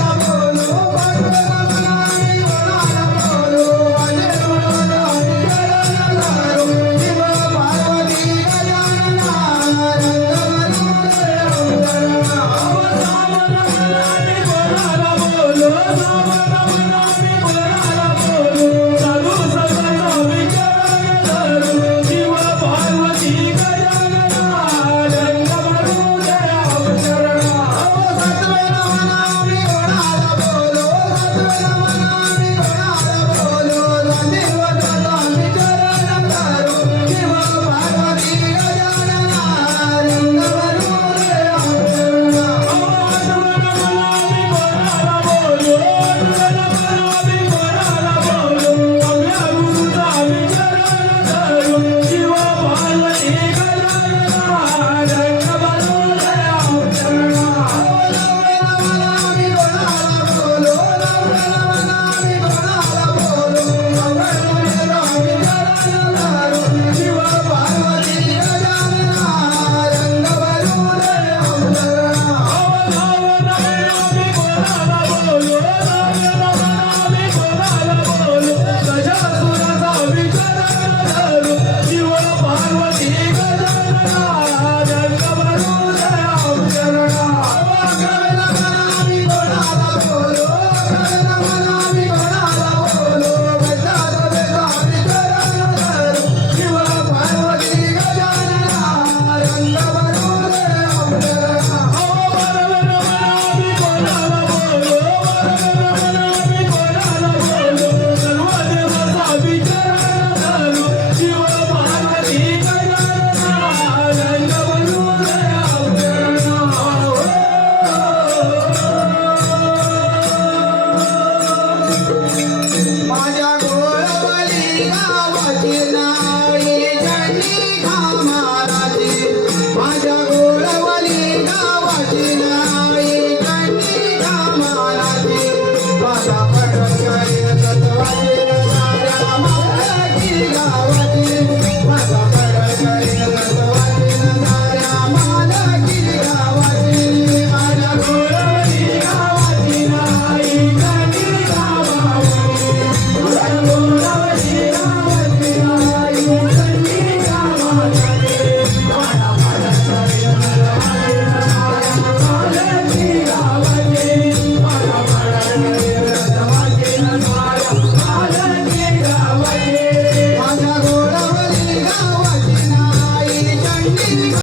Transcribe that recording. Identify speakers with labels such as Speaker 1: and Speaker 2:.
Speaker 1: Bravo.